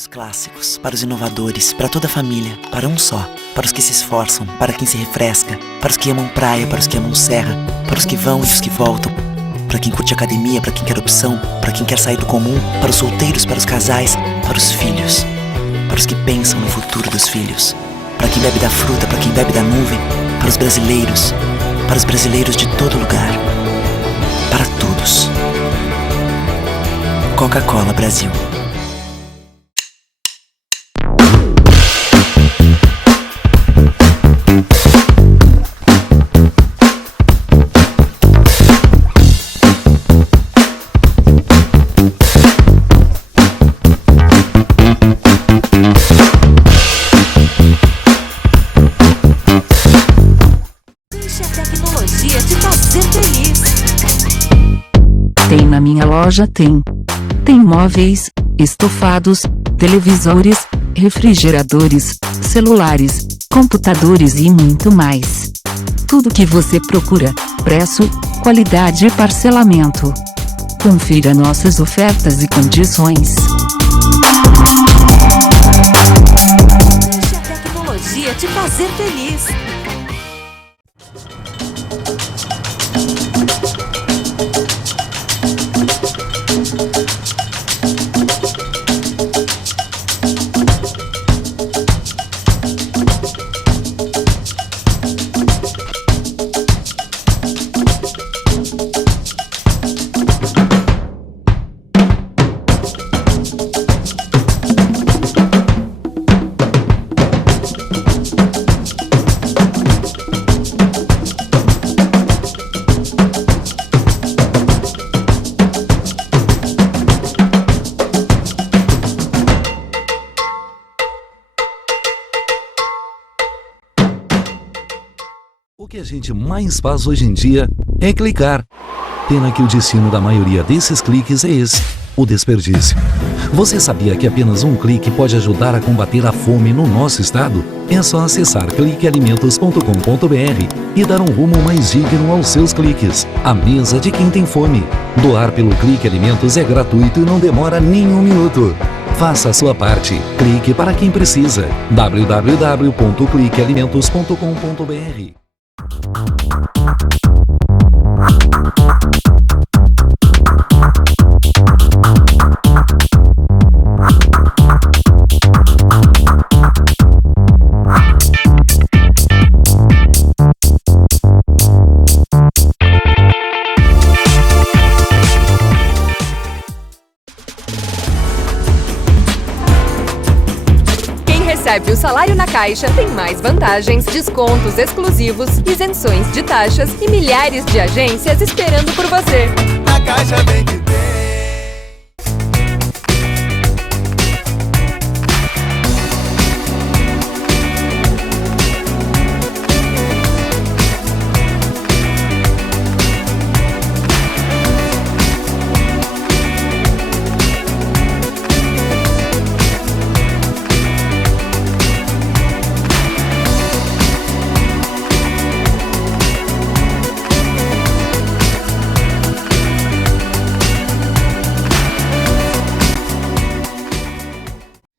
os clássicos, para os inovadores, para toda a família, para um só, para os que se esforçam, para quem se refresca, para os que amam praia, para os que amam serra, para os que vão e os que voltam, para quem curte academia, para quem quer opção, para quem quer sair do comum, para os solteiros, para os casais, para os filhos, para os que pensam no futuro dos filhos, para quem bebe da fruta, para quem bebe da nuvem, para os brasileiros de todo lugar, para todos. Coca-Cola Brasil. Tem na minha loja, tem móveis, estofados, televisores, refrigeradores, celulares, computadores e muito mais. Tudo que você procura, preço, qualidade e parcelamento. Confira nossas ofertas e condições. Deixe a tecnologia te fazer feliz. O que a gente mais faz hoje em dia é clicar. Pena que o destino da maioria desses cliques é esse, o desperdício. Você sabia que apenas um clique pode ajudar a combater a fome no nosso estado? É só acessar cliquealimentos.com.br e dar um rumo mais digno aos seus cliques. A mesa de quem tem fome. Doar pelo Clique Alimentos é gratuito e não demora nem um minuto. Faça a sua parte. Clique para quem precisa. www.cliquealimentos.com.br. Recebe o salário na Caixa, tem mais vantagens, descontos exclusivos, isenções de taxas e milhares de agências esperando por você. A Caixa vem que tem.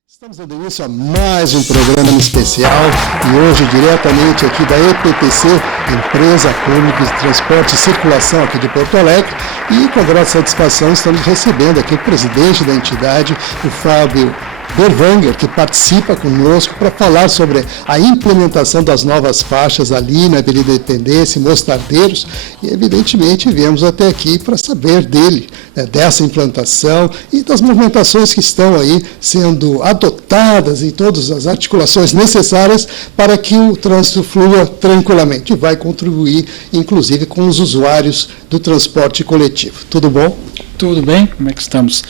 Estamos dando início a mais um programa especial e hoje diretamente aqui da EPTC, Empresa Pública de Transporte e Circulação aqui de Porto Alegre, e com grande satisfação estamos recebendo aqui o presidente da entidade, o Fábio Berwanger, que participa conosco para falar sobre a implementação das novas faixas ali na Avenida Independência e Mostardeiros, e evidentemente viemos até aqui para saber dele, dessa implantação e das movimentações que estão aí sendo adotadas e todas as articulações necessárias para que o trânsito flua tranquilamente e vai contribuir, inclusive, com os usuários do transporte coletivo. Tudo bom? Tudo bem? Como é que estamos?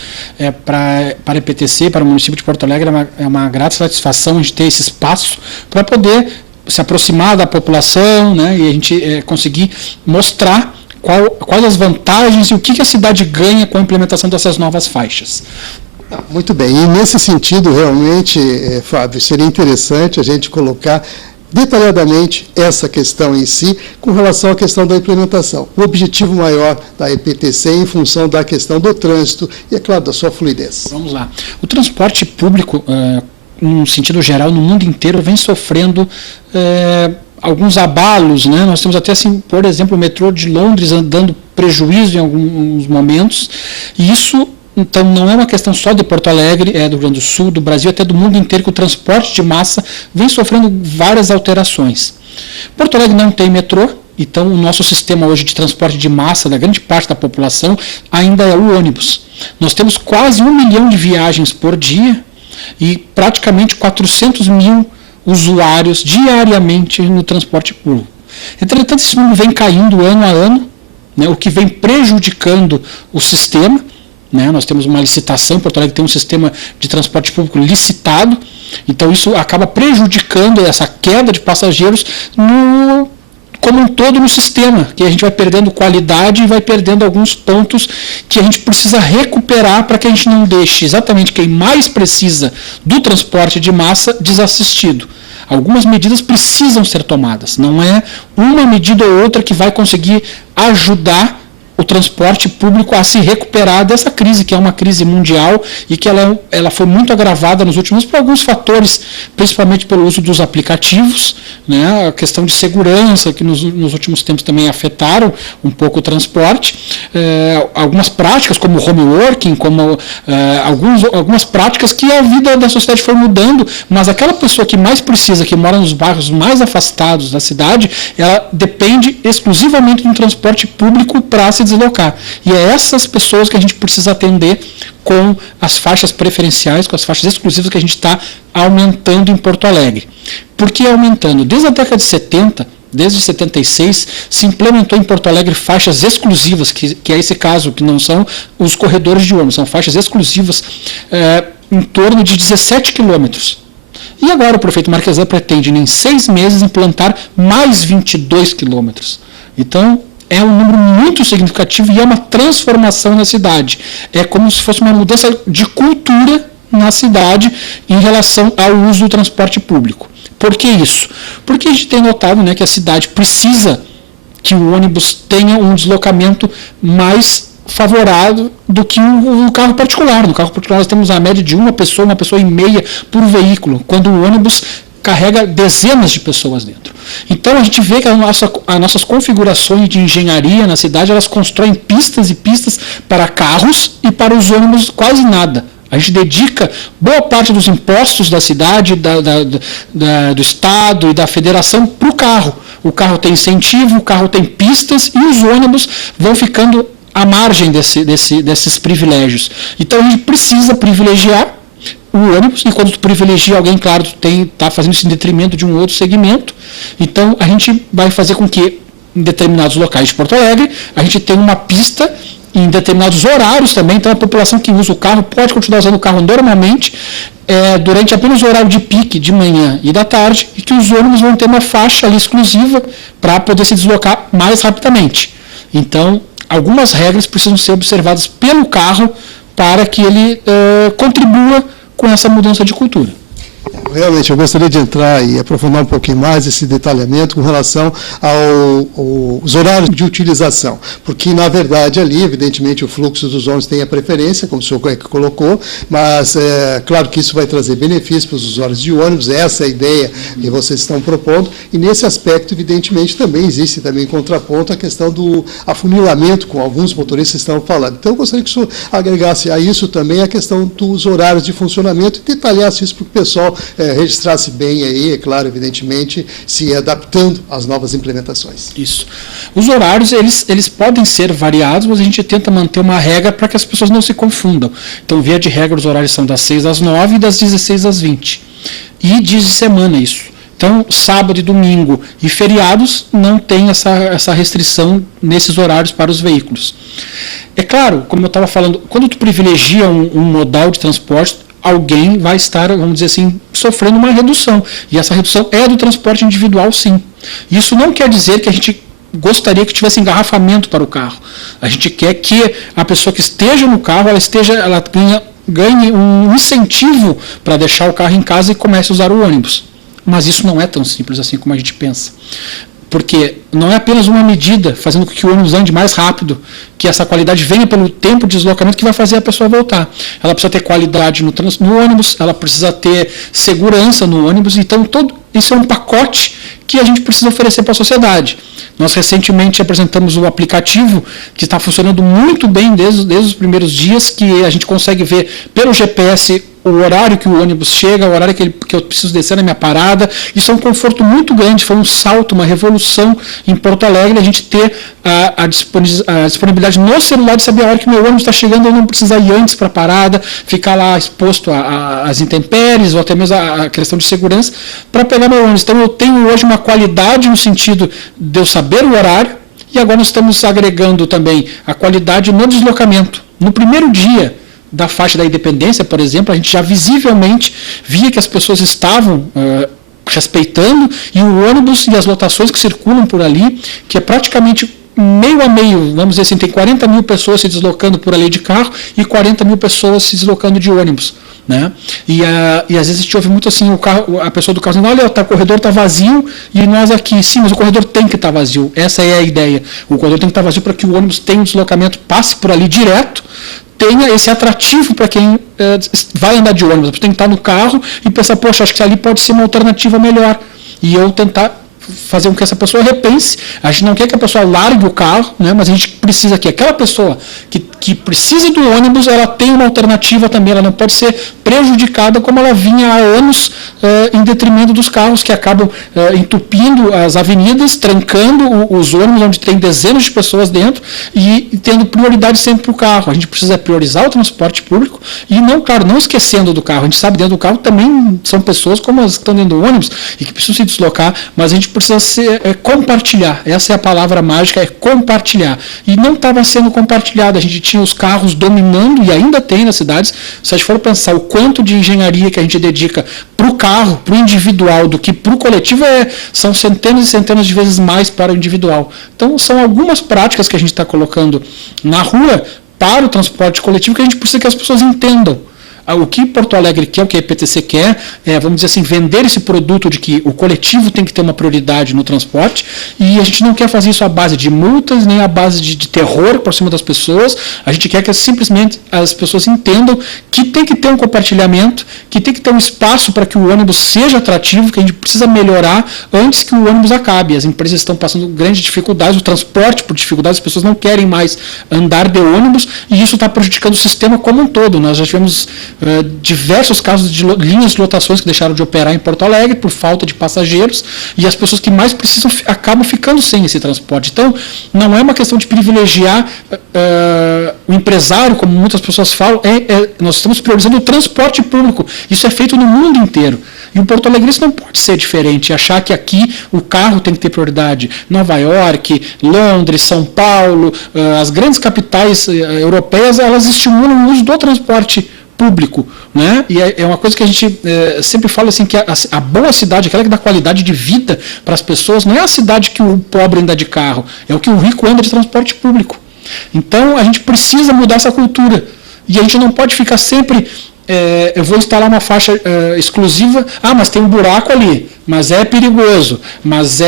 Para a EPTC, para o município de Porto Alegre, é uma grata satisfação a gente ter esse espaço para poder se aproximar da população, né, e a gente conseguir mostrar quais as vantagens e o que a cidade ganha com a implementação dessas novas faixas. Muito bem, e nesse sentido, realmente, Fábio, seria interessante a gente colocar detalhadamente essa questão em si com relação à questão da implementação. O objetivo maior da EPTC em função da questão do trânsito e, é claro, da sua fluidez. Vamos lá. O transporte público, no sentido geral, no mundo inteiro, vem sofrendo alguns abalos, né? Nós temos até, assim, por exemplo, o metrô de Londres dando prejuízo em alguns momentos, e isso, então, não é uma questão só de Porto Alegre, é do Rio Grande do Sul, do Brasil, até do mundo inteiro, que o transporte de massa vem sofrendo várias alterações. Porto Alegre não tem metrô, então o nosso sistema hoje de transporte de massa da grande parte da população ainda é o ônibus. Nós temos quase 1 milhão de viagens por dia e praticamente 400 mil usuários diariamente no transporte público. Entretanto, esse número vem caindo ano a ano, né, o que vem prejudicando o sistema. Nós temos uma licitação, Porto Alegre tem um sistema de transporte público licitado, então isso acaba prejudicando essa queda de passageiros como um todo no sistema, que a gente vai perdendo qualidade e vai perdendo alguns pontos que a gente precisa recuperar para que a gente não deixe exatamente quem mais precisa do transporte de massa desassistido. Algumas medidas precisam ser tomadas, não é uma medida ou outra que vai conseguir ajudar o transporte público a se recuperar dessa crise, que é uma crise mundial e que ela foi muito agravada nos últimos anos por alguns fatores, principalmente pelo uso dos aplicativos, né, a questão de segurança, que nos últimos tempos também afetaram um pouco o transporte, algumas práticas como o home working, como algumas práticas que a vida da sociedade foi mudando, mas aquela pessoa que mais precisa, que mora nos bairros mais afastados da cidade, ela depende exclusivamente do transporte público para se deslocar. E é essas pessoas que a gente precisa atender com as faixas preferenciais, com as faixas exclusivas que a gente está aumentando em Porto Alegre. Por que aumentando? Desde a década de 70, desde 76, se implementou em Porto Alegre faixas exclusivas, que é esse caso, que não são os corredores de ônibus, são faixas exclusivas em torno de 17 quilômetros. E agora o prefeito Marquesan pretende, em 6 meses, implantar mais 22 quilômetros. Então, é um número muito significativo e é uma transformação na cidade. É como se fosse uma mudança de cultura na cidade em relação ao uso do transporte público. Por que isso? Porque a gente tem notado, né, que a cidade precisa que o ônibus tenha um deslocamento mais favorável do que o carro particular. No carro particular nós temos a média de uma pessoa e meia por veículo, quando o ônibus carrega dezenas de pessoas dentro. Então a gente vê que as nossas configurações de engenharia na cidade, elas constroem pistas e pistas para carros e para os ônibus quase nada. A gente dedica boa parte dos impostos da cidade, do Estado e da Federação para o carro. O carro tem incentivo, o carro tem pistas e os ônibus vão ficando à margem desses privilégios. Então a gente precisa privilegiar o ônibus, e quando tu privilegia alguém, claro, tu está fazendo isso em detrimento de um outro segmento. Então a gente vai fazer com que em determinados locais de Porto Alegre a gente tenha uma pista em determinados horários também, então a população que usa o carro pode continuar usando o carro normalmente durante apenas o horário de pique de manhã e da tarde, e que os ônibus vão ter uma faixa ali exclusiva para poder se deslocar mais rapidamente. Então algumas regras precisam ser observadas pelo carro para que ele contribua com essa mudança de cultura. Realmente, eu gostaria de entrar e aprofundar um pouquinho mais esse detalhamento com relação aos horários de utilização, porque, na verdade, ali, evidentemente, o fluxo dos ônibus tem a preferência, como o senhor colocou, mas, claro que isso vai trazer benefícios para os usuários de ônibus, essa é a ideia que vocês estão propondo, e nesse aspecto, evidentemente, também existe também em contraponto a questão do afunilamento, com alguns motoristas estão falando. Então, eu gostaria que o senhor agregasse a isso também a questão dos horários de funcionamento e detalhasse isso para o pessoal registrasse bem aí, é claro, evidentemente, se adaptando às novas implementações. Isso. Os horários, eles podem ser variados, mas a gente tenta manter uma regra para que as pessoas não se confundam. Então, via de regra, os horários são das 6 às 9 e das 16 às 20. E dias de semana isso. Então, sábado e domingo e feriados não tem essa restrição nesses horários para os veículos. É claro, como eu estava falando, quando tu privilegia um modal de transporte, alguém vai estar, vamos dizer assim, sofrendo uma redução. E essa redução é do transporte individual, sim. Isso não quer dizer que a gente gostaria que tivesse engarrafamento para o carro. A gente quer que a pessoa que esteja no carro, ela ganhe um incentivo para deixar o carro em casa e comece a usar o ônibus. Mas isso não é tão simples assim como a gente pensa. Porque não é apenas uma medida fazendo com que o ônibus ande mais rápido, que essa qualidade venha pelo tempo de deslocamento que vai fazer a pessoa voltar. Ela precisa ter qualidade no ônibus, ela precisa ter segurança no ônibus, então isso é um pacote que a gente precisa oferecer para a sociedade. Nós recentemente apresentamos o aplicativo que está funcionando muito bem desde os primeiros dias, que a gente consegue ver pelo GPS o horário que o ônibus chega, o horário que eu preciso descer na minha parada. Isso é um conforto muito grande, foi um salto, uma revolução em Porto Alegre, a gente ter a disponibilidade no celular de saber a hora que o meu ônibus está chegando, eu não precisar ir antes para a parada, ficar lá exposto às intempéries, ou até mesmo a questão de segurança, para pegar meu ônibus. Então eu tenho hoje uma qualidade no sentido de eu saber o horário, e agora nós estamos agregando também a qualidade no deslocamento. No primeiro dia da faixa da Independência, por exemplo, a gente já visivelmente via que as pessoas estavam respeitando, e o ônibus e as lotações que circulam por ali, que é praticamente meio a meio, vamos dizer assim, tem 40 mil pessoas se deslocando por ali de carro e 40 mil pessoas se deslocando de ônibus. Né? E às vezes a gente ouve muito assim, a pessoa do carro dizendo, olha, o corredor está vazio e nós aqui, sim, mas o corredor tem que estar vazio. Essa é a ideia. O corredor tem que estar vazio para que o ônibus tenha um deslocamento, passe por ali direto, tenha esse atrativo para quem vai andar de ônibus. Você tem que estar no carro e pensar, poxa, acho que ali pode ser uma alternativa melhor. E eu tentar fazer com que essa pessoa repense. A gente não quer que a pessoa largue o carro, né, mas a gente precisa que aquela pessoa que precisa do ônibus, ela tenha uma alternativa também, ela não pode ser prejudicada como ela vinha há anos em detrimento dos carros que acabam entupindo as avenidas, trancando os ônibus onde tem dezenas de pessoas dentro e tendo prioridade sempre para o carro. A gente precisa priorizar o transporte público e não, claro, não esquecendo do carro. A gente sabe dentro do carro também são pessoas como as que estão dentro do ônibus e que precisam se deslocar, mas a gente precisa compartilhar. Essa é a palavra mágica, é compartilhar. E não estava sendo compartilhado. A gente tinha os carros dominando, e ainda tem nas cidades. Se a gente for pensar o quanto de engenharia que a gente dedica para o carro, para o individual, do que para o coletivo, são centenas e centenas de vezes mais para o individual. Então, são algumas práticas que a gente está colocando na rua para o transporte coletivo que a gente precisa que as pessoas entendam. O que Porto Alegre quer, o que a EPTC quer, vamos dizer assim, vender esse produto de que o coletivo tem que ter uma prioridade no transporte, e a gente não quer fazer isso à base de multas, nem à base de terror por cima das pessoas. A gente quer que simplesmente as pessoas entendam que tem que ter um compartilhamento, que tem que ter um espaço para que o ônibus seja atrativo, que a gente precisa melhorar antes que o ônibus acabe. As empresas estão passando grandes dificuldades, o transporte por dificuldades, as pessoas não querem mais andar de ônibus, e isso está prejudicando o sistema como um todo. Nós já tivemos diversos casos de linhas de lotações que deixaram de operar em Porto Alegre por falta de passageiros, e as pessoas que mais precisam acabam ficando sem esse transporte. Então, não é uma questão de privilegiar o empresário, como muitas pessoas falam, nós estamos priorizando o transporte público. Isso é feito no mundo inteiro. E o Porto Alegre isso não pode ser diferente, achar que aqui o carro tem que ter prioridade. Nova York, Londres, São Paulo, as grandes capitais europeias, elas estimulam o uso do transporte público, né? E é uma coisa que a gente sempre fala assim, que a boa cidade, aquela que dá qualidade de vida para as pessoas, não é a cidade que o pobre anda de carro, é o que o rico anda de transporte público. Então a gente precisa mudar essa cultura, e a gente não pode ficar sempre eu vou instalar uma faixa exclusiva, mas tem um buraco ali, mas é perigoso, mas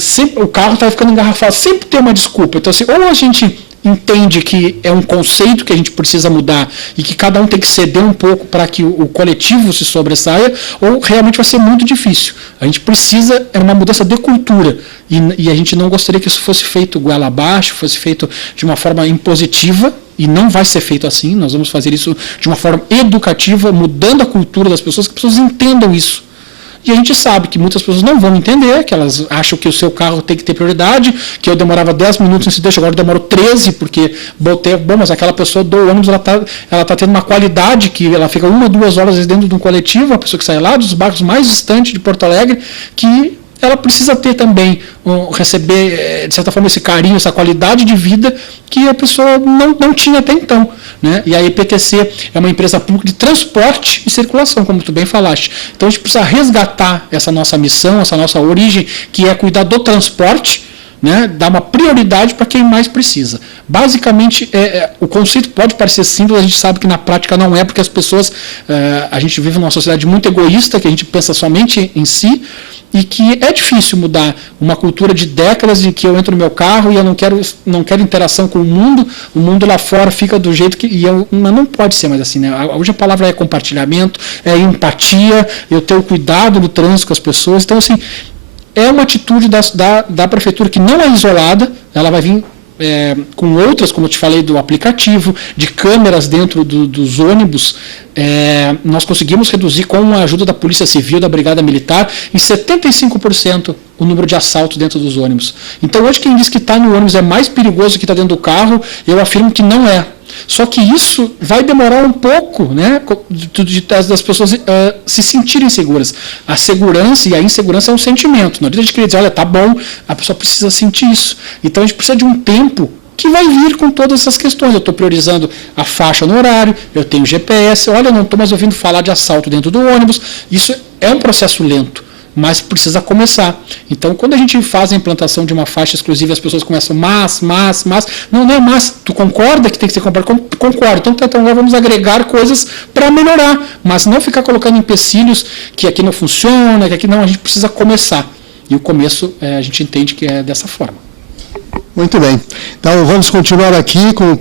sempre, o carro está ficando engarrafado, sempre tem uma desculpa. Então assim, ou a gente entende que é um conceito que a gente precisa mudar e que cada um tem que ceder um pouco para que o coletivo se sobressaia, ou realmente vai ser muito difícil. A gente precisa, uma mudança de cultura, e a gente não gostaria que isso fosse feito goela abaixo, fosse feito de uma forma impositiva, e não vai ser feito assim. Nós vamos fazer isso de uma forma educativa, mudando a cultura das pessoas, que as pessoas entendam isso. E a gente sabe que muitas pessoas não vão entender, que elas acham que o seu carro tem que ter prioridade, que eu demorava 10 minutos nesse deixo, agora eu demoro 13, porque mas aquela pessoa do ônibus, ela tá tendo uma qualidade que ela fica 1 ou 2 horas dentro de um coletivo, a pessoa que sai lá dos bairros mais distantes de Porto Alegre, que ela precisa ter também, receber, de certa forma, esse carinho, essa qualidade de vida que a pessoa não tinha até então. Né? E a EPTC é uma empresa pública de transporte e circulação, como tu bem falaste. Então a gente precisa resgatar essa nossa missão, essa nossa origem, que é cuidar do transporte, né, dar uma prioridade para quem mais precisa. Basicamente, o conceito pode parecer simples, a gente sabe que na prática não é, porque as pessoas, a gente vive numa sociedade muito egoísta, que a gente pensa somente em si, e que é difícil mudar uma cultura de décadas em que eu entro no meu carro e eu não quero interação com o mundo lá fora fica do jeito que... mas não pode ser mais assim, né? Hoje a palavra é compartilhamento, é empatia, eu ter o cuidado no trânsito com as pessoas. Então, assim, é uma atitude da prefeitura que não é isolada, ela vai vir com outras, como eu te falei, do aplicativo, de câmeras dentro dos ônibus. Nós conseguimos reduzir, com a ajuda da Polícia Civil, da Brigada Militar, em 75% o número de assaltos dentro dos ônibus. Então, hoje, quem diz que está no ônibus é mais perigoso que está dentro do carro, eu afirmo que não é. Só que isso vai demorar um pouco, né, das pessoas se sentirem seguras. A segurança e a insegurança é um sentimento. Não adianta a gente querer dizer, olha, tá bom, a pessoa precisa sentir isso. Então a gente precisa de um tempo que vai vir com todas essas questões. Eu estou priorizando a faixa no horário, eu tenho GPS, olha, eu não estou mais ouvindo falar de assalto dentro do ônibus. Isso é um processo lento, mas precisa começar. Então, quando a gente faz a implantação de uma faixa exclusiva, as pessoas começam, mas, não é mas, tu concorda que tem que ser comparado? Concordo, então agora vamos agregar coisas para melhorar, mas não ficar colocando empecilhos que aqui não funciona, que aqui não, a gente precisa começar. E o começo, a gente entende que é dessa forma. Muito bem. Então, vamos continuar aqui com o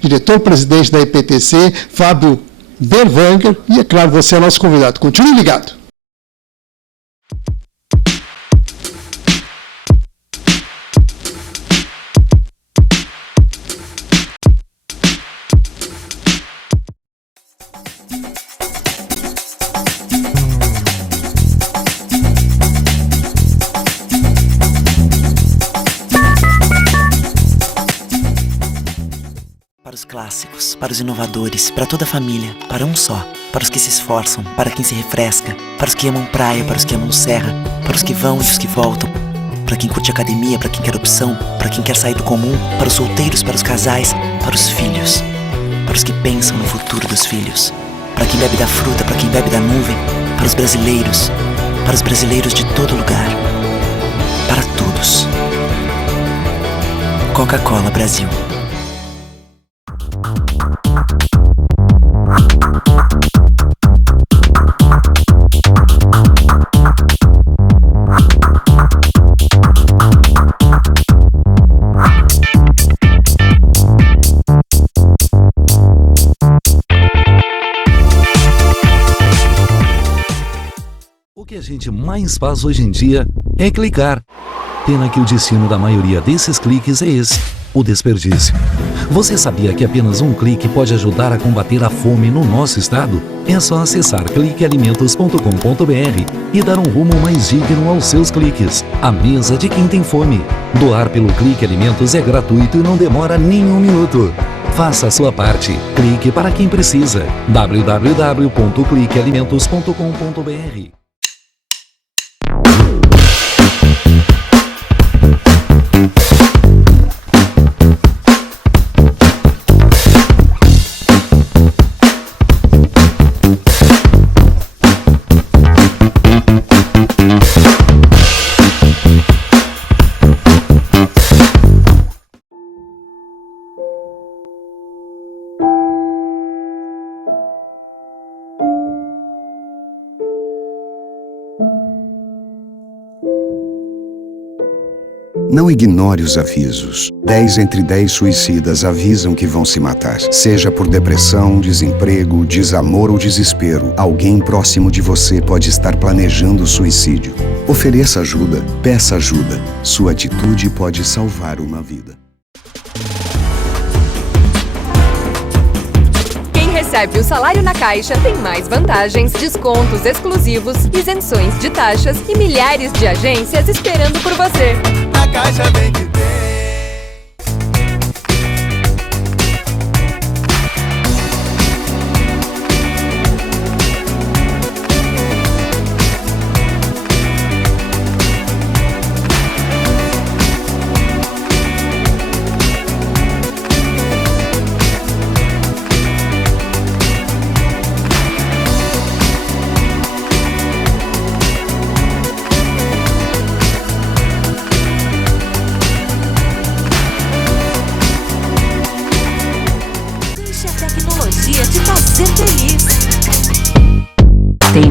diretor-presidente da EPTC, Fábio Berwanger, e, é claro, você é nosso convidado. Continue ligado. Para os clássicos, para os inovadores, para toda a família, para um só. Para os que se esforçam, para quem se refresca, para os que amam praia, para os que amam serra, para os que vão e os que voltam, para quem curte academia, para quem quer opção, para quem quer sair do comum, para os solteiros, para os casais, para os filhos, para os que pensam no futuro dos filhos, para quem bebe da fruta, para quem bebe da nuvem, para os brasileiros de todo lugar, para todos. Coca-Cola Brasil. O que a gente mais faz hoje em dia é clicar. Pena que o destino da maioria desses cliques é esse, o desperdício. Você sabia que apenas um clique pode ajudar a combater a fome no nosso estado? É só acessar cliquealimentos.com.br e dar um rumo mais digno aos seus cliques. A mesa de quem tem fome. Doar pelo Clique Alimentos é gratuito e não demora nem um minuto. Faça a sua parte. Clique para quem precisa. www.cliquealimentos.com.br. Não ignore os avisos. 10 entre 10 suicidas avisam que vão se matar. Seja por depressão, desemprego, desamor ou desespero, alguém próximo de você pode estar planejando suicídio. Ofereça ajuda, peça ajuda. Sua atitude pode salvar uma vida. Quem recebe o salário na Caixa tem mais vantagens, descontos exclusivos, isenções de taxas e milhares de agências esperando por você. A Caixa vem que tem.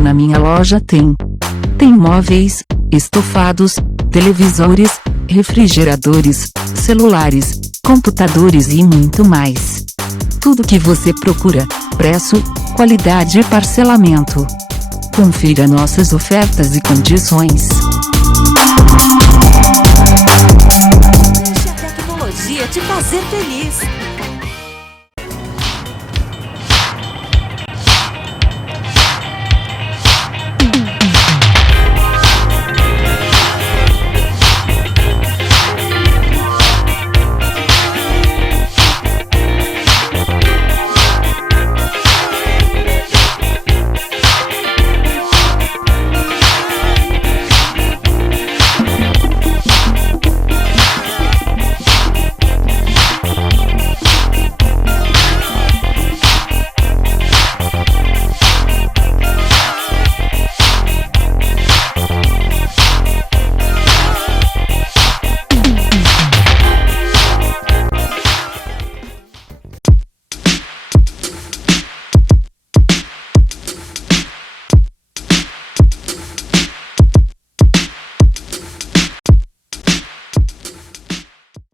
na minha loja tem. Tem móveis, estofados, televisores, refrigeradores, celulares, computadores e muito mais. Tudo que você procura, preço, qualidade e parcelamento. Confira nossas ofertas e condições. Deixe a tecnologia te fazer feliz.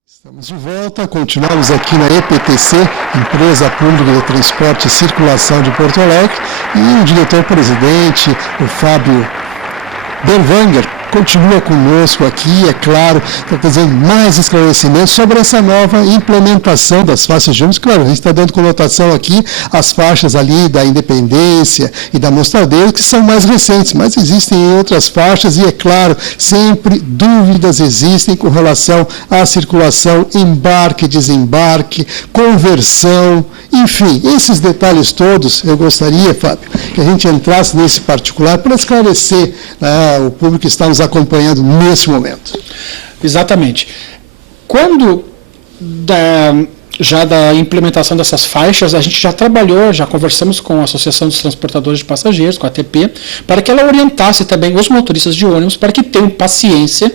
Estamos de volta, continuamos aqui na EPTC, Empresa Pública de Transporte e Circulação de Porto Alegre, e o diretor-presidente, o Fábio Berwanger, continua conosco aqui, é claro, para trazer mais esclarecimentos sobre essa nova implementação das faixas de ônibus. Claro, a gente está dando conotação aqui às faixas ali da Independência e da Mostardeiro, que são mais recentes, mas existem outras faixas e, é claro, sempre dúvidas existem com relação à circulação, embarque, desembarque, conversão, enfim, esses detalhes todos, eu gostaria, Fábio, que a gente entrasse nesse particular para esclarecer o público que está nos acompanhando nesse momento. Exatamente. Quando já da implementação dessas faixas, a gente já trabalhou, já conversamos com a Associação dos Transportadores de Passageiros, com a ATP, para que ela orientasse também os motoristas de ônibus para que tenham paciência,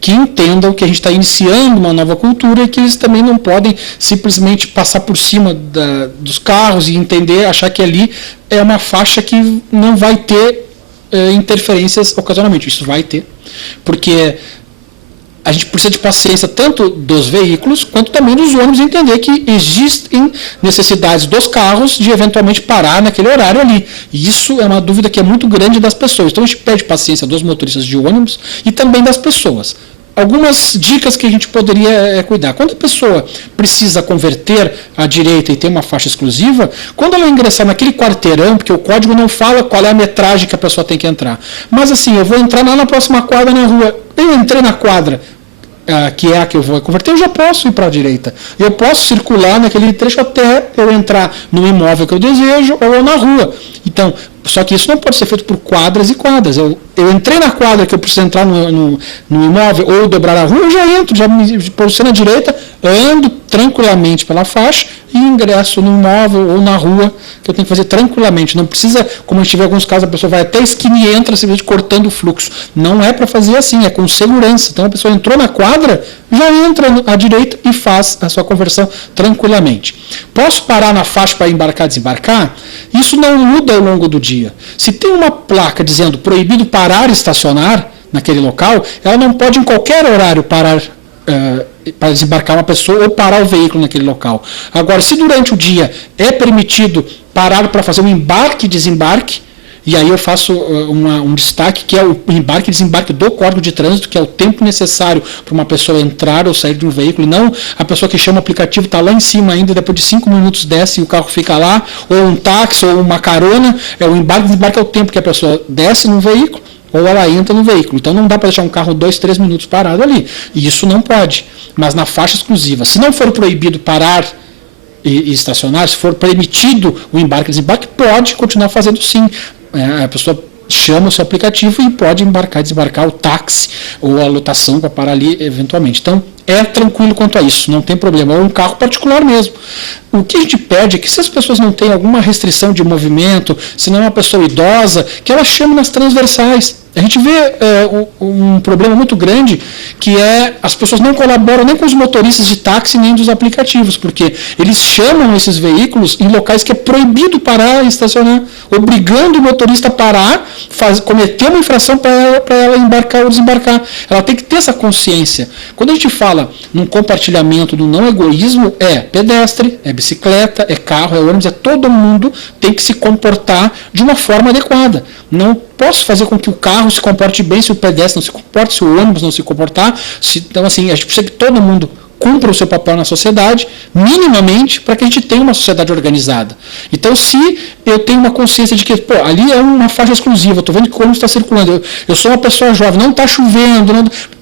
que entendam que a gente está iniciando uma nova cultura e que eles também não podem simplesmente passar por cima dos carros e entender, achar que ali é uma faixa que não vai ter interferências ocasionalmente. Isso vai ter, porque a gente precisa de paciência tanto dos veículos quanto também dos ônibus, entender que existem necessidades dos carros de eventualmente parar naquele horário ali. E isso é uma dúvida que é muito grande das pessoas. Então a gente pede paciência dos motoristas de ônibus e também das pessoas. Algumas dicas que a gente poderia cuidar. Quando a pessoa precisa converter à direita e tem uma faixa exclusiva, quando ela ingressar naquele quarteirão, porque o código não fala qual é a metragem que a pessoa tem que entrar. Mas assim, eu vou entrar lá na próxima quadra na rua. Eu entrei na quadra, que é a que eu vou converter, eu já posso ir para a direita. Eu posso circular naquele trecho até eu entrar no imóvel que eu desejo ou na rua. Então, só que isso não pode ser feito por quadras e quadras. Eu entrei na quadra que eu preciso entrar no imóvel ou dobrar a rua, eu já entro, já me posiciono à direita, ando tranquilamente pela faixa e ingresso no imóvel ou na rua, que eu tenho que fazer tranquilamente. Não precisa, como a gente vê em alguns casos, a pessoa vai até a esquina e entra simplesmente cortando o fluxo. Não é para fazer assim, é com segurança. Então a pessoa entrou na quadra, já entra à direita e faz a sua conversão tranquilamente. Posso parar na faixa para embarcar e desembarcar? Isso não muda ao longo do dia. Se tem uma placa dizendo proibido parar e estacionar naquele local, ela não pode em qualquer horário parar para desembarcar uma pessoa ou parar o veículo naquele local. Agora, se durante o dia é permitido parar para fazer um embarque e desembarque, e aí eu faço um destaque, que é o embarque e desembarque do Código de Trânsito, que é o tempo necessário para uma pessoa entrar ou sair de um veículo, e não a pessoa que chama o aplicativo, está lá em cima ainda, depois de 5 minutos desce e o carro fica lá, ou um táxi, ou uma carona. O embarque e desembarque é o tempo que a pessoa desce no veículo, ou ela entra no veículo. Então não dá para deixar um carro 2, 3 minutos parado ali. E isso não pode. Mas na faixa exclusiva, se não for proibido parar e estacionar, se for permitido o embarque e desembarque, pode continuar fazendo sim. A pessoa chama o seu aplicativo e pode embarcar e desembarcar o táxi ou a lotação para parar ali eventualmente. Então é tranquilo quanto a isso, não tem problema. Ou um carro particular mesmo. O que a gente pede é que se as pessoas não têm alguma restrição de movimento, se não é uma pessoa idosa, que ela chame nas transversais. A gente vê um problema muito grande, que é as pessoas não colaboram nem com os motoristas de táxi, nem dos aplicativos, porque eles chamam esses veículos em locais que é proibido parar e estacionar, obrigando o motorista a parar, cometer uma infração para ela embarcar ou desembarcar. Ela tem que ter essa consciência. Quando a gente fala num compartilhamento do não egoísmo, é pedestre, é bicicleta, é carro, é ônibus, todo mundo tem que se comportar de uma forma adequada. Não posso fazer com que o carro se comporte bem se o pedestre não se comporta, se o ônibus não se comportar. Então, assim, a gente precisa que todo mundo cumpra o seu papel na sociedade, minimamente, para que a gente tenha uma sociedade organizada. Então, se eu tenho uma consciência de que, ali é uma faixa exclusiva, estou vendo que o ônibus está circulando, eu sou uma pessoa jovem, não está chovendo,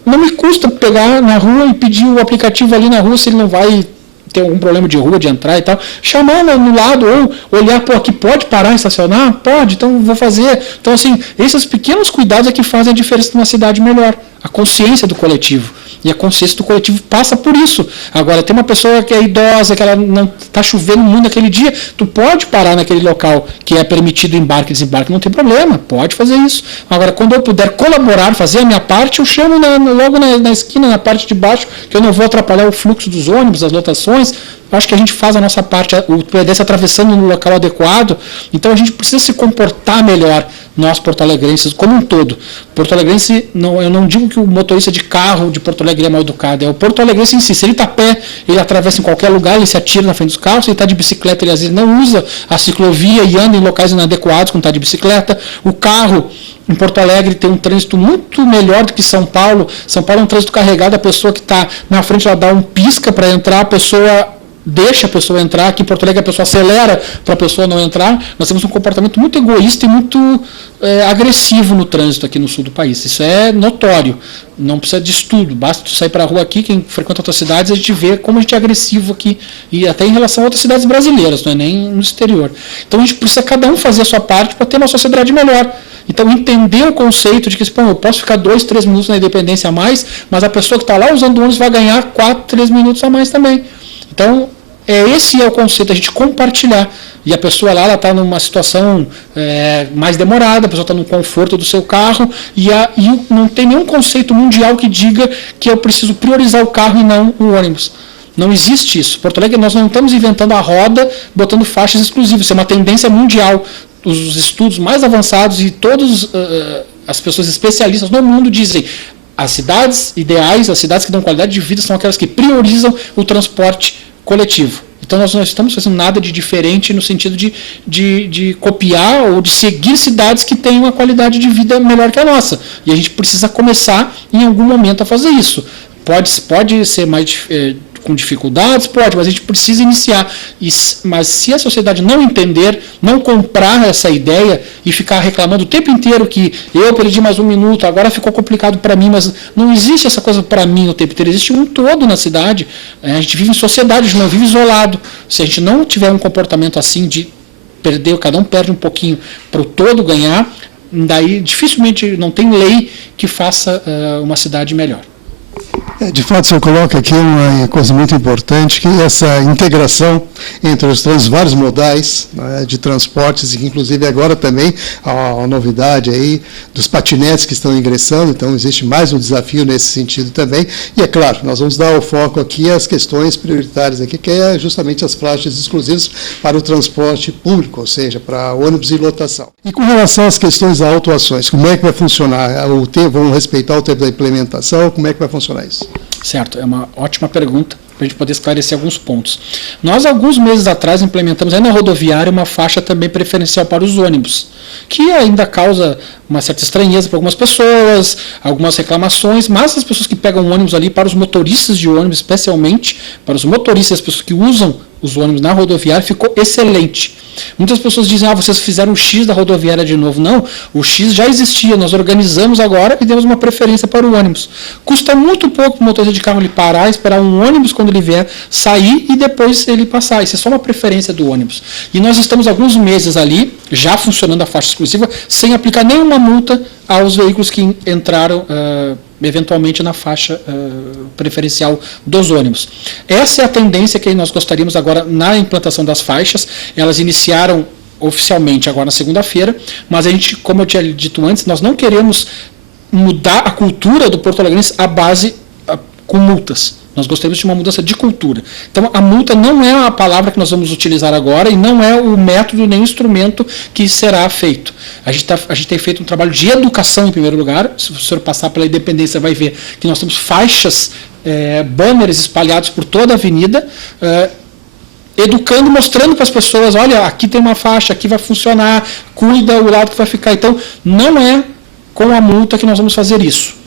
não me custa pegar na rua e pedir o aplicativo ali na rua se ele não vai ter algum problema de rua, de entrar e tal, chamar no lado, ou olhar, aqui pode parar e estacionar? Pode, então vou fazer. Então, assim, esses pequenos cuidados é que fazem a diferença numa cidade melhor. A consciência do coletivo. E a consciência do coletivo passa por isso. Agora, tem uma pessoa que é idosa, que ela não está chovendo muito naquele dia, tu pode parar naquele local que é permitido embarque e desembarque, não tem problema, pode fazer isso. Agora, quando eu puder colaborar, fazer a minha parte, eu chamo logo na esquina, na parte de baixo, que eu não vou atrapalhar o fluxo dos ônibus, as lotações. Eu acho que a gente faz a nossa parte, o pedestre atravessando no local adequado. Então a gente precisa se comportar melhor, nós porto-alegrenses, como um todo. Porto-alegrense, eu não digo que o motorista de carro de Porto Alegre é mal educado, é o porto-alegrense em si. Se ele está a pé, ele atravessa em qualquer lugar, ele se atira na frente dos carros. Se ele está de bicicleta, ele às vezes não usa a ciclovia e anda em locais inadequados quando está de bicicleta. O carro em Porto Alegre tem um trânsito muito melhor do que São Paulo. São Paulo é um trânsito carregado, a pessoa que está na frente, ela dá um pisca para entrar, a pessoa deixa a pessoa entrar. Aqui em Porto Alegre a pessoa acelera para a pessoa não entrar. Nós temos um comportamento muito egoísta e muito agressivo no trânsito aqui no sul do país. Isso é notório, não precisa de estudo, basta sair para a rua aqui, quem frequenta outras cidades, a gente vê como a gente é agressivo aqui, e até em relação a outras cidades brasileiras, não é nem no exterior. Então a gente precisa cada um fazer a sua parte para ter uma sociedade melhor. Então, entender o conceito de que eu posso ficar 2, 3 minutos na Independência a mais, mas a pessoa que está lá usando o ônibus vai ganhar 4, 3 minutos a mais também. Então, esse é o conceito, a gente compartilhar. E a pessoa lá está numa situação mais demorada, a pessoa está no conforto do seu carro, e não tem nenhum conceito mundial que diga que eu preciso priorizar o carro e não o ônibus. Não existe isso. Porto Alegre, nós não estamos inventando a roda, botando faixas exclusivas. Isso é uma tendência mundial. Os estudos mais avançados e todas as pessoas especialistas no mundo dizem: as cidades ideais, as cidades que dão qualidade de vida, são aquelas que priorizam o transporte coletivo. Então nós não estamos fazendo nada de diferente no sentido de copiar ou de seguir cidades que têm uma qualidade de vida melhor que a nossa. E a gente precisa começar em algum momento a fazer isso. Pode ser mais com dificuldades, pode, mas a gente precisa iniciar. Mas se a sociedade não entender, não comprar essa ideia e ficar reclamando o tempo inteiro que eu perdi mais 1 minuto, agora ficou complicado para mim, mas não existe essa coisa para mim o tempo inteiro, existe um todo na cidade. A gente vive em sociedade, a gente não vive isolado. Se a gente não tiver um comportamento assim de perder, cada um perde um pouquinho para o todo ganhar, daí dificilmente não tem lei que faça uma cidade melhor. De fato, o senhor coloca aqui uma coisa muito importante, que é essa integração entre os vários modais, né, de transportes, e que inclusive agora também a novidade aí dos patinetes que estão ingressando, então existe mais um desafio nesse sentido também. E é claro, nós vamos dar o foco aqui às questões prioritárias aqui, que é justamente as faixas exclusivas para o transporte público, ou seja, para ônibus e lotação. E com relação às questões das autuações, como é que vai funcionar? Vamos respeitar o tempo da implementação, como é que vai funcionar isso? Certo, é uma ótima pergunta para a gente poder esclarecer alguns pontos. Nós, alguns meses atrás, implementamos aí na rodoviária uma faixa também preferencial para os ônibus, que ainda causa uma certa estranheza para algumas pessoas, algumas reclamações, mas as pessoas que pegam ônibus ali, para os motoristas de ônibus, especialmente para os motoristas, as pessoas que usam os ônibus na rodoviária, ficou excelente. Muitas pessoas dizem: vocês fizeram o X da rodoviária de novo. Não, o X já existia, nós organizamos agora e demos uma preferência para o ônibus. Custa muito pouco para o motorista de carro ele parar, esperar um ônibus quando ele vier, sair e depois ele passar. Isso é só uma preferência do ônibus. E nós estamos alguns meses ali, já funcionando a faixa exclusiva, sem aplicar nenhuma multa aos veículos que entraram eventualmente na faixa preferencial dos ônibus. Essa é a tendência que nós gostaríamos agora na implantação das faixas. Elas iniciaram oficialmente agora na segunda-feira, mas a gente, como eu tinha dito antes, nós não queremos mudar a cultura do porto-alegrense à base com multas. Nós gostaríamos de uma mudança de cultura. Então, a multa não é a palavra que nós vamos utilizar agora e não é o método nem o instrumento que será feito. A gente tem feito um trabalho de educação, em primeiro lugar. Se o senhor passar pela Independência, vai ver que nós temos faixas, banners espalhados por toda a avenida, educando, mostrando para as pessoas, olha, aqui tem uma faixa, aqui vai funcionar, cuida o lado que vai ficar. Então, não é com a multa que nós vamos fazer isso.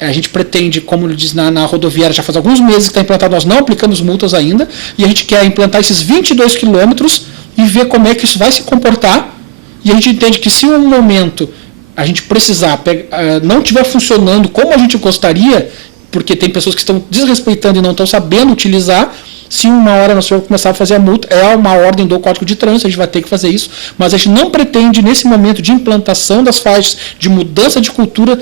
A gente pretende, como ele diz na rodoviária, já faz alguns meses que está implantado, nós não aplicamos multas ainda, e a gente quer implantar esses 22 quilômetros e ver como é que isso vai se comportar, e a gente entende que se um momento a gente precisar, não estiver funcionando como a gente gostaria, porque tem pessoas que estão desrespeitando e não estão sabendo utilizar, se uma hora nós vamos começar a fazer a multa, é uma ordem do Código de Trânsito, a gente vai ter que fazer isso, mas a gente não pretende, nesse momento de implantação das faixas, de mudança de cultura,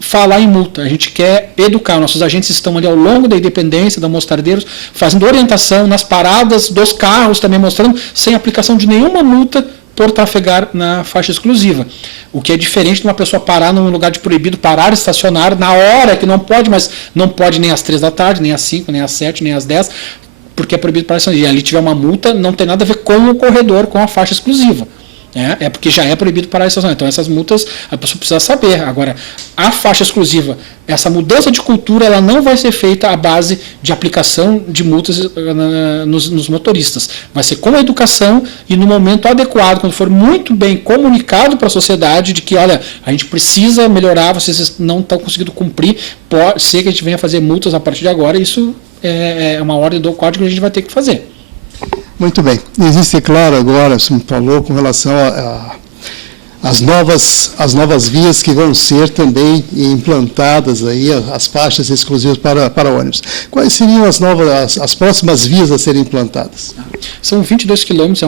falar em multa. A gente quer educar. Nossos agentes estão ali ao longo da Independência, da Mostardeiros, fazendo orientação nas paradas dos carros, também mostrando, sem aplicação de nenhuma multa por trafegar na faixa exclusiva. O que é diferente de uma pessoa parar num lugar de proibido, parar e estacionar na hora que não pode, mas não pode nem às 3 da tarde, nem às 5, nem às 7, nem às 10, porque é proibido parar e estacionar. E ali tiver uma multa, não tem nada a ver com o corredor, com a faixa exclusiva. É porque já é proibido parar e estacionar. Então essas multas a pessoa precisa saber. Agora, a faixa exclusiva, essa mudança de cultura, ela não vai ser feita à base de aplicação de multas nos motoristas. Vai ser com a educação e no momento adequado, quando for muito bem comunicado para a sociedade de que, olha, a gente precisa melhorar, vocês não estão conseguindo cumprir, pode ser que a gente venha fazer multas a partir de agora. Isso é uma ordem do código que a gente vai ter que fazer. Muito bem. Existe, claro, agora, você me falou com relação às novas vias que vão ser também implantadas, aí, as faixas exclusivas para ônibus. Quais seriam as próximas vias a serem implantadas? São 22 quilômetros,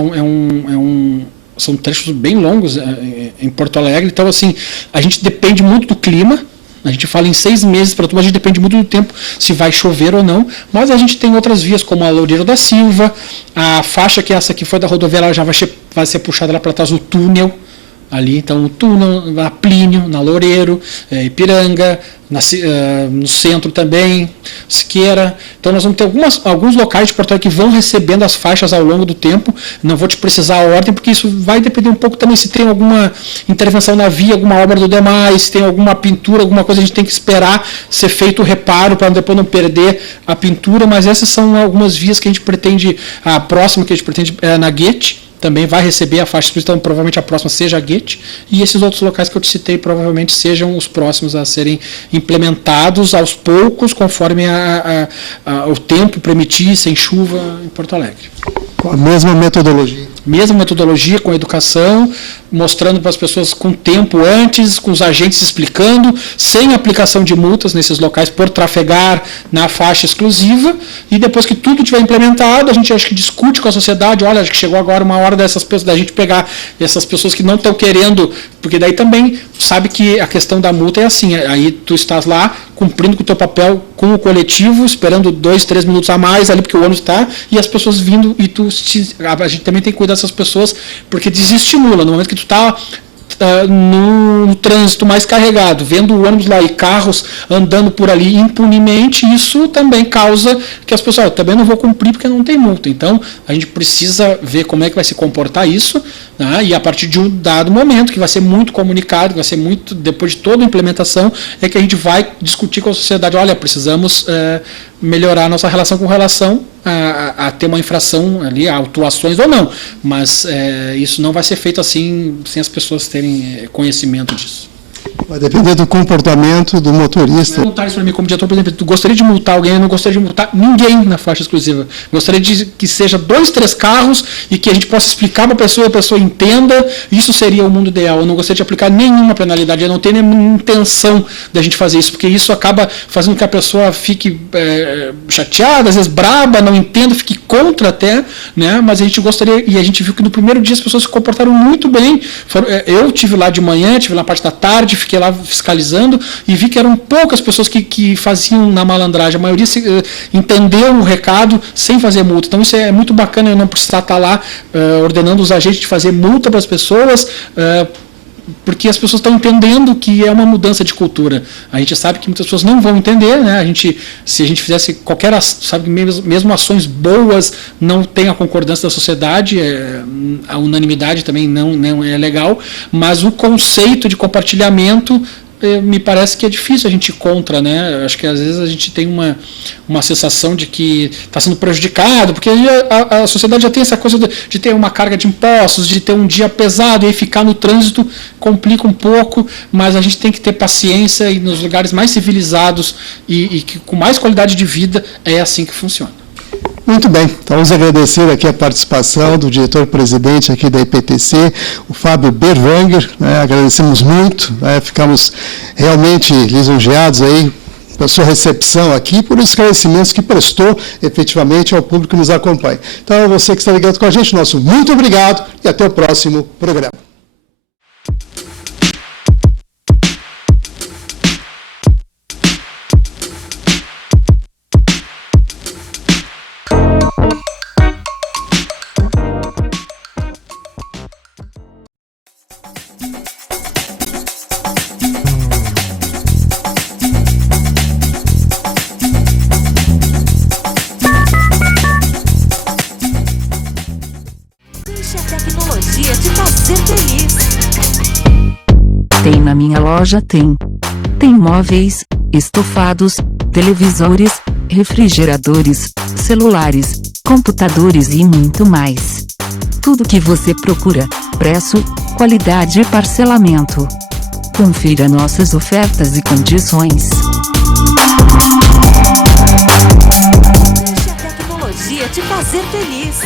são trechos bem longos em Porto Alegre, então, assim, a gente depende muito do clima. A gente fala em 6 meses para tudo, mas a gente depende muito do tempo, se vai chover ou não. Mas a gente tem outras vias, como a Loureiro da Silva, a faixa que essa aqui foi da rodoviária, ela já vai ser puxada lá para trás, o túnel ali. Então, o túnel na Plínio, na Loureiro, Ipiranga, no centro também, Siqueira. Então, nós vamos ter alguns locais de Porto Alegre que vão recebendo as faixas ao longo do tempo. Não vou te precisar a ordem, porque isso vai depender um pouco também se tem alguma intervenção na via, alguma obra do demais, se tem alguma pintura, alguma coisa, a gente tem que esperar ser feito o reparo para depois não perder a pintura, mas essas são algumas vias que a gente pretende, a próxima que a gente pretende é na Guete, também vai receber a faixa exclusiva, então provavelmente a próxima seja a Guete, e esses outros locais que eu te citei provavelmente sejam os próximos a serem implementados aos poucos, conforme o tempo permitir, sem chuva, em Porto Alegre. Com a mesma metodologia? Mesma metodologia, com educação, mostrando para as pessoas com tempo antes, com os agentes explicando, sem aplicação de multas nesses locais por trafegar na faixa exclusiva, e depois que tudo estiver implementado, a gente acho que discute com a sociedade, olha, acho que chegou agora uma hora dessas pessoas, da gente pegar essas pessoas que não estão querendo, porque daí também sabe que a questão da multa é assim, aí tu estás lá cumprindo com o teu papel com o coletivo, esperando 2, 3 minutos a mais ali, porque o ônibus está, e as pessoas vindo, e a gente também tem que cuidar dessas pessoas, porque desestimula, no momento que tu está no trânsito mais carregado, vendo o ônibus lá e carros andando por ali impunemente, isso também causa que as pessoas, também não vou cumprir porque não tem multa. Então, a gente precisa ver como é que vai se comportar isso, né? E a partir de um dado momento, que vai ser muito comunicado, que vai ser muito, depois de toda a implementação, é que a gente vai discutir com a sociedade, olha, precisamos melhorar a nossa relação com relação a ter uma infração ali, a autuações ou não, mas isso não vai ser feito assim, sem as pessoas terem conhecimento disso. Vai depender do comportamento do motorista. Perguntar isso para mim como diretor, por exemplo, tu gostaria de multar alguém? Eu não gostaria de multar ninguém na faixa exclusiva. Gostaria de que seja 2, 3 carros e que a gente possa explicar para a pessoa entenda. Isso seria o mundo ideal. Eu não gostaria de aplicar nenhuma penalidade. Eu não tenho nenhuma intenção de a gente fazer isso, porque isso acaba fazendo com que a pessoa fique chateada, às vezes braba, não entenda, fique contra até, né? Mas a gente gostaria, e a gente viu que no primeiro dia as pessoas se comportaram muito bem. Eu tive lá de manhã, tive lá na parte da tarde, tarde, fiquei lá fiscalizando e vi que eram poucas pessoas que faziam na malandragem. A maioria entendeu o recado sem fazer multa. Então isso é muito bacana, eu não precisar estar lá ordenando os agentes de fazer multa para as pessoas, porque as pessoas estão entendendo que é uma mudança de cultura. A gente sabe que muitas pessoas não vão entender, né? Se a gente fizesse qualquer, sabe, mesmo ações boas, não tem a concordância da sociedade, a unanimidade também não é legal, mas o conceito de compartilhamento me parece que é difícil a gente ir contra, né? Acho que às vezes a gente tem uma sensação de que está sendo prejudicado, porque a sociedade já tem essa coisa de ter uma carga de impostos, de ter um dia pesado, e aí ficar no trânsito complica um pouco, mas a gente tem que ter paciência, e nos lugares mais civilizados e com mais qualidade de vida é assim que funciona. Muito bem, então vamos agradecer aqui a participação do diretor-presidente aqui da EPTC, o Fábio Berwanger, né? Agradecemos muito, né? Ficamos realmente lisonjeados aí pela sua recepção aqui, por esclarecimentos que prestou efetivamente ao público que nos acompanha. Então, você que está ligado com a gente, nosso muito obrigado e até o próximo programa. Tem na minha loja, tem móveis, estofados, televisores, refrigeradores, celulares, computadores e muito mais. Tudo que você procura, preço, qualidade e parcelamento. Confira nossas ofertas e condições. Deixe a tecnologia te fazer feliz.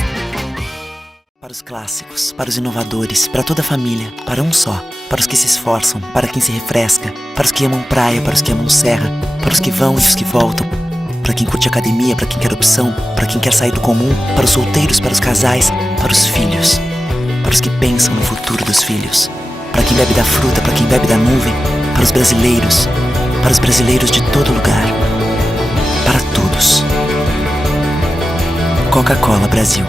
Para os clássicos, para os inovadores, para toda a família, para um só. Para os que se esforçam, para quem se refresca, para os que amam praia, para os que amam serra, para os que vão e os que voltam, para quem curte academia, para quem quer opção, para quem quer sair do comum, para os solteiros, para os casais, para os filhos, para os que pensam no futuro dos filhos, para quem bebe da fruta, para quem bebe da nuvem, para os brasileiros de todo lugar, para todos. Coca-Cola Brasil.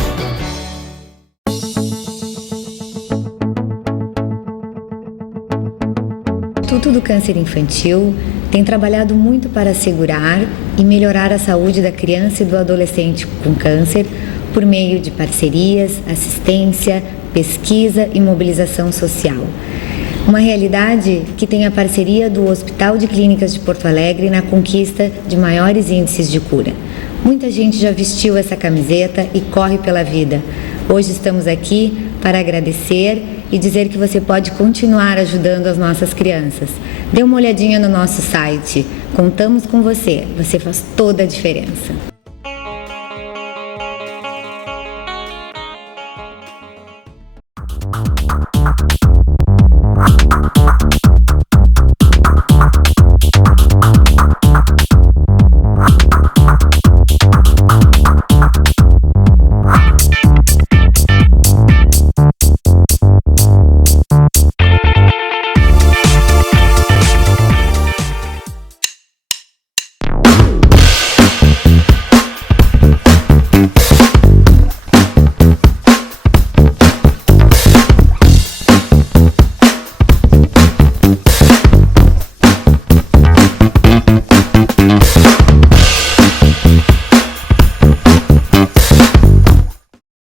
O Instituto do Câncer Infantil tem trabalhado muito para assegurar e melhorar a saúde da criança e do adolescente com câncer por meio de parcerias, assistência, pesquisa e mobilização social. Uma realidade que tem a parceria do Hospital de Clínicas de Porto Alegre na conquista de maiores índices de cura. Muita gente já vestiu essa camiseta e corre pela vida. Hoje estamos aqui para agradecer e dizer que você pode continuar ajudando as nossas crianças. Dê uma olhadinha no nosso site. Contamos com você. Você faz toda a diferença.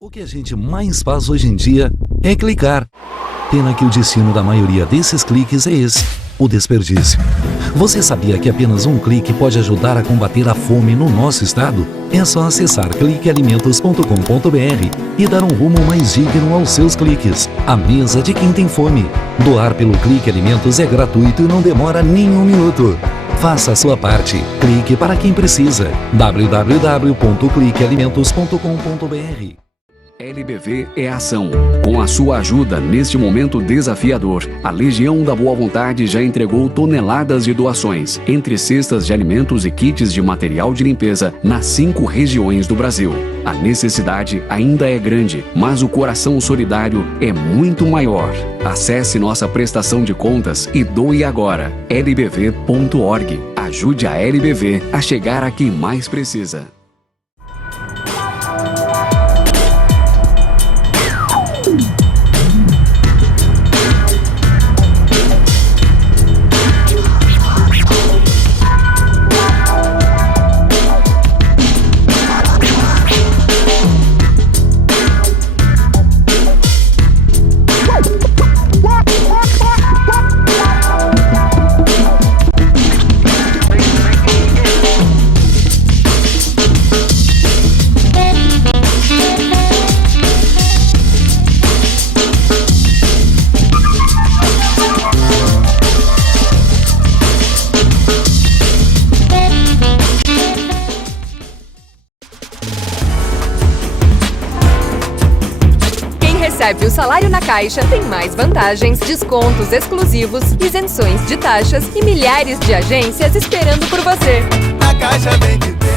O que a gente mais faz hoje em dia é clicar. Pena que o destino da maioria desses cliques é esse, o desperdício. Você sabia que apenas um clique pode ajudar a combater a fome no nosso estado? É só acessar cliquealimentos.com.br e dar um rumo mais digno aos seus cliques. A mesa de quem tem fome. Doar pelo Clique Alimentos é gratuito e não demora nem um minuto. Faça a sua parte. Clique para quem precisa. www.cliquealimentos.com.br LBV é ação. Com a sua ajuda neste momento desafiador, a Legião da Boa Vontade já entregou toneladas de doações, entre cestas de alimentos e kits de material de limpeza, nas 5 regiões do Brasil. A necessidade ainda é grande, mas o coração solidário é muito maior. Acesse nossa prestação de contas e doe agora. lbv.org. Ajude a LBV a chegar a quem mais precisa. Recebe o salário na Caixa tem mais vantagens, descontos exclusivos, isenções de taxas e milhares de agências esperando por você. Na Caixa vem que tem.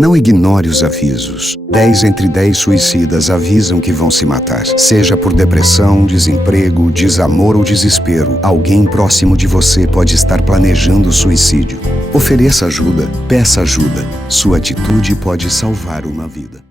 Não ignore os avisos. 10 entre 10 suicidas avisam que vão se matar. Seja por depressão, desemprego, desamor ou desespero, alguém próximo de você pode estar planejando suicídio. Ofereça ajuda, peça ajuda. Sua atitude pode salvar uma vida.